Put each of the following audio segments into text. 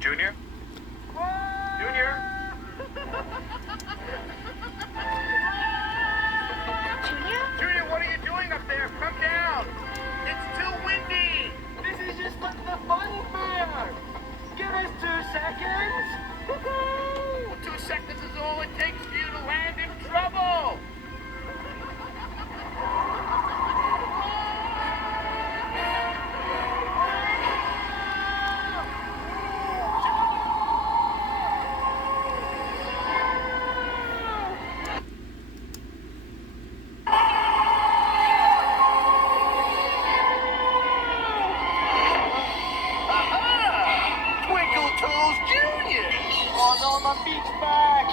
Junior? Junior? Junior? Junior, what are you doing up there? Come down. It's too windy. This is just like the fun fair. Give us 2 seconds. Well, 2 seconds is all it takes for you to land in trouble. Oh no, my feet's back.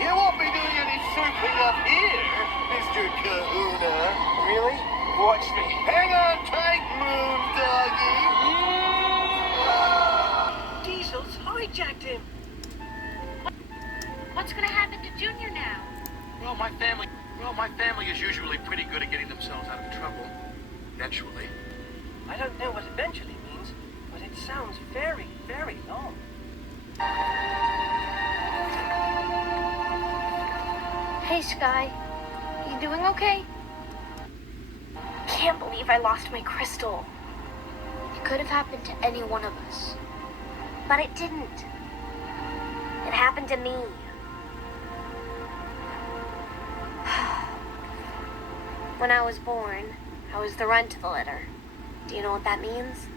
You won't be doing any surfing up here, Mr. Kahuna. Really? Watch me. Hang on tight, moon doggy. Diesel's hijacked him. What's gonna happen to Junior now? Well, my family is usually pretty good at getting themselves out of trouble. Eventually. I don't know what eventually means, but it sounds very, very long. Hey, Skey. You doing okay? Can't believe I lost my crystal. It could have happened to any one of us. But it didn't. It happened to me. When I was born, I was the runt of the litter. Do you know what that means?